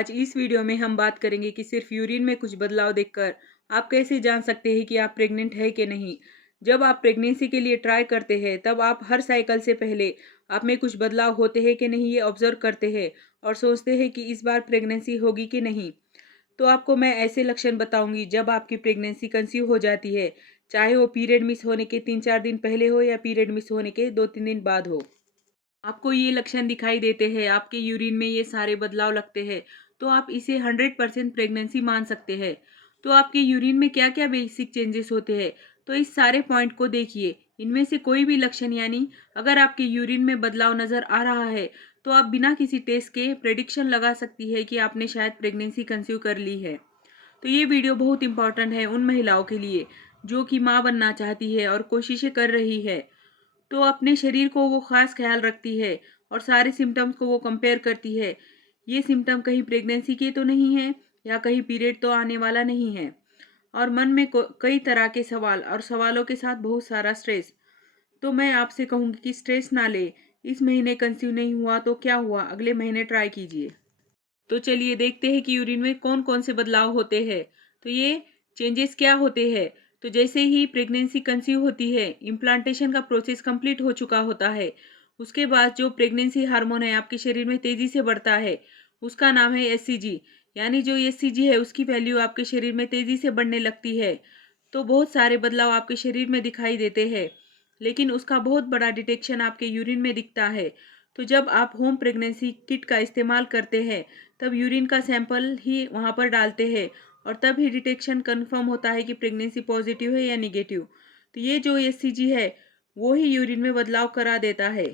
आज इस वीडियो में हम बात करेंगे कि सिर्फ यूरिन में कुछ बदलाव देखकर आप कैसे जान सकते हैं कि आप प्रेग्नेंट है कि नहीं। जब आप प्रेगनेंसी के लिए ट्राई करते हैं तब आप हर साइकिल से पहले आप में कुछ बदलाव होते हैं कि नहीं ये ऑब्जर्व करते हैं और सोचते हैं कि इस बार प्रेगनेंसी होगी कि नहीं। तो आपको मैं ऐसे लक्षण बताऊंगी जब आपकी प्रेगनेंसी कंसीव हो जाती है, चाहे वो पीरियड मिस होने के 3-4 दिन पहले हो या पीरियड मिस होने के 2-3 दिन बाद हो। आपको ये लक्षण दिखाई देते हैं, आपके यूरिन में ये सारे बदलाव लगते हैं, तो आप इसे 100% प्रेगनेंसी मान सकते हैं। तो आपके यूरिन में क्या क्या बेसिक चेंजेस होते हैं, तो इस सारे पॉइंट को देखिए। इनमें से कोई भी लक्षण यानी अगर आपके यूरिन में बदलाव नज़र आ रहा है तो आप बिना किसी टेस्ट के प्रेडिक्शन लगा सकती है कि आपने शायद प्रेगनेंसी कंसीव कर ली है। तो ये वीडियो बहुत इंपॉर्टेंट है उन महिलाओं के लिए जो कि माँ बनना चाहती है और कोशिशें कर रही है। तो अपने शरीर को वो ख़ास ख्याल रखती है और सारे सिम्टम्स को वो कंपेयर करती है। ये सिम्टम कहीं प्रेगनेंसी के तो नहीं है या कहीं पीरियड तो आने वाला नहीं है। और मन में कई तरह के सवाल और सवालों के साथ बहुत सारा स्ट्रेस। तो मैं आपसे कहूँगी कि स्ट्रेस ना ले। इस महीने कंसीव नहीं हुआ तो क्या हुआ, अगले महीने ट्राई कीजिए। तो चलिए देखते हैं कि यूरिन में कौन कौन से बदलाव होते हैं। तो ये चेंजेस क्या होते हैं। तो जैसे ही प्रेगनेंसी कंसीव होती है, इम्प्लांटेशन का प्रोसेस कंप्लीट हो चुका होता है, उसके बाद जो प्रेगनेंसी हार्मोन है आपके शरीर में तेज़ी से बढ़ता है, उसका नाम है एससीजी। यानी जो एससीजी है उसकी वैल्यू आपके शरीर में तेज़ी से बढ़ने लगती है। तो बहुत सारे बदलाव आपके शरीर में दिखाई देते हैं, लेकिन उसका बहुत बड़ा डिटेक्शन आपके यूरिन में दिखता है। तो जब आप होम प्रेगनेंसी किट का इस्तेमाल करते हैं तब यूरिन का सैंपल ही वहाँ पर डालते हैं और तब ही डिटेक्शन कंफर्म होता है कि प्रेगनेंसी पॉजिटिव है या नेगेटिव। तो ये जो एससीजी है वो ही यूरिन में बदलाव करा देता है।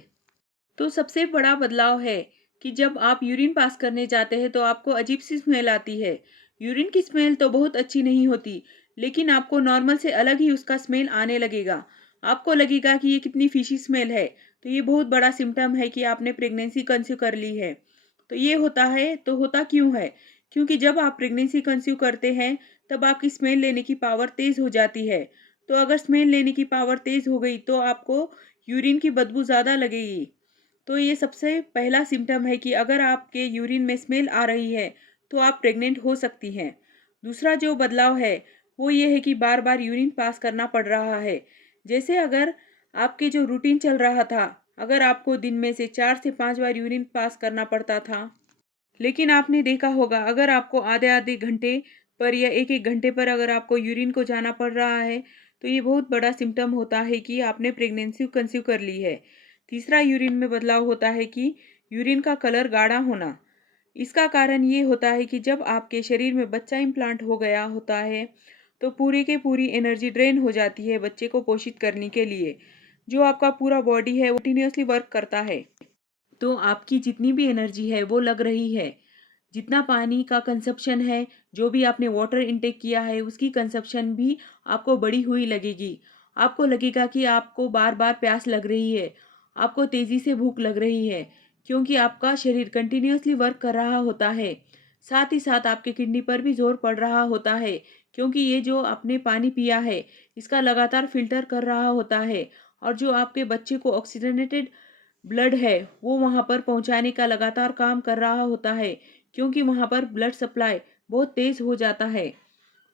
तो सबसे बड़ा बदलाव है कि जब आप यूरिन पास करने जाते हैं तो आपको अजीब सी स्मेल आती है। यूरिन की स्मेल तो बहुत अच्छी नहीं होती, लेकिन आपको नॉर्मल से अलग ही उसका स्मेल आने लगेगा। आपको लगेगा कि ये कितनी फिशी स्मेल है। तो ये बहुत बड़ा सिम्टम है कि आपने प्रेगनेंसी कंसीव कर ली है। तो ये होता है तो होता क्यों है? क्योंकि जब आप प्रेगनेंसी कंसीव करते हैं तब आपकी स्मेल लेने की पावर तेज़ हो जाती है। तो अगर स्मेल लेने की पावर तेज़ हो गई तो आपको यूरिन की बदबू ज़्यादा लगेगी। तो ये सबसे पहला सिम्पटम है कि अगर आपके यूरिन में स्मेल आ रही है तो आप प्रेग्नेंट हो सकती हैं। दूसरा जो बदलाव है वो ये है कि बार बार यूरिन पास करना पड़ रहा है। जैसे अगर आपके जो रूटीन चल रहा था, अगर आपको दिन में से 4 से 5 बार यूरिन पास करना पड़ता था, लेकिन आपने देखा होगा अगर आपको आधे आधे घंटे पर या एक एक घंटे पर अगर आपको यूरिन को जाना पड़ रहा है तो ये बहुत बड़ा सिम्टम होता है कि आपने प्रेगनेंसी कंसीव कर ली है। तीसरा यूरिन में बदलाव होता है कि यूरिन का कलर गाढ़ा होना। इसका कारण ये होता है कि जब आपके शरीर में बच्चा इम्प्लांट हो गया होता है तो पूरी के पूरी एनर्जी ड्रेन हो जाती है बच्चे को पोषित करने के लिए। जो आपका पूरा बॉडी है वो कंटिन्यूअसली वर्क करता है, तो आपकी जितनी भी एनर्जी है वो लग रही है। जितना पानी का कंजप्शन है, जो भी आपने वाटर इनटेक किया है उसकी कंजप्शन भी आपको बढ़ी हुई लगेगी। आपको लगेगा कि आपको बार-बार प्यास लग रही है, आपको तेज़ी से भूख लग रही है, क्योंकि आपका शरीर कंटिन्यूअसली वर्क कर रहा होता है। साथ ही साथ आपके किडनी पर भी ज़ोर पड़ रहा होता है, क्योंकि ये जो आपने पानी पिया है, इसका लगातार फ़िल्टर कर रहा होता है और जो आपके बच्चे को ऑक्सीजनेटेड ब्लड है, वो वहाँ पर पहुँचाने का लगातार काम कर रहा होता है, क्योंकि वहाँ पर ब्लड सप्लाई बहुत तेज़ हो जाता है।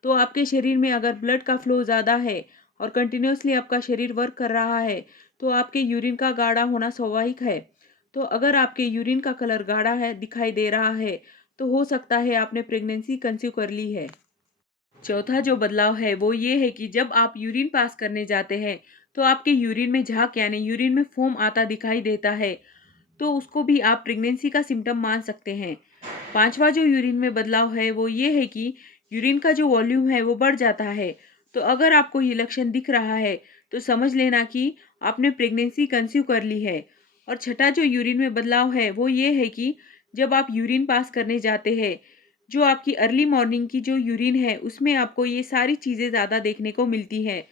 तो आपके शरीर में अगर ब्लड का फ्लो ज़्यादा है और कंटिन्यूअसली आपका शरीर वर्क कर रहा है, तो आपके यूरिन का गाढ़ा होना स्वाभाविक है। तो अगर आपके यूरिन का कलर गाढ़ा है दिखाई दे रहा है, तो हो सकता है आपने प्रेगनेंसी कंसीव कर ली है। चौथा जो बदलाव है वो ये है कि जब आप यूरिन पास करने जाते हैं तो आपके यूरिन में झाग यानी यूरिन में फोम आता दिखाई देता है, तो उसको भी आप प्रेगनेंसी का सिम्टम मान सकते हैं। पांचवा जो यूरिन में बदलाव है वो ये है कि यूरिन का जो वॉल्यूम है वो बढ़ जाता है। तो अगर आपको ये लक्षण दिख रहा है तो समझ लेना कि आपने प्रेगनेंसी कंसीव कर ली है। और छठा जो यूरिन में बदलाव है वो ये है कि जब आप यूरिन पास करने जाते हैं, जो आपकी अर्ली मॉर्निंग की जो यूरिन है उसमें आपको ये सारी चीज़ें ज़्यादा देखने को मिलती हैं।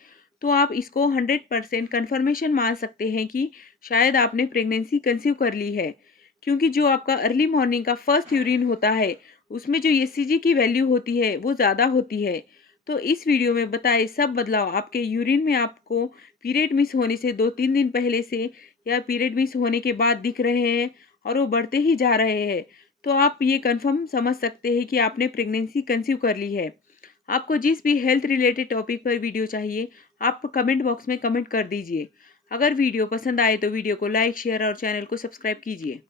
तो आप इसको 100% कन्फर्मेशन मान सकते हैं कि शायद आपने प्रेगनेंसी कंसीव कर ली है, क्योंकि जो आपका अर्ली मॉर्निंग का फर्स्ट यूरिन होता है उसमें जो एचसीजी की वैल्यू होती है वो ज़्यादा होती है। तो इस वीडियो में बताए सब बदलाव आपके यूरिन में आपको पीरियड मिस होने से 2-3 दिन पहले से या पीरियड मिस होने के बाद दिख रहे हैं और वो बढ़ते ही जा रहे हैं। तो आप ये कन्फर्म समझ सकते हैं कि आपने प्रेगनेंसी कंसीव कर ली है। आपको जिस भी हेल्थ रिलेटेड टॉपिक पर वीडियो चाहिए, आप कमेंट बॉक्स में कमेंट कर दीजिए। अगर वीडियो पसंद आए तो वीडियो को लाइक, शेयर और चैनल को सब्सक्राइब कीजिए।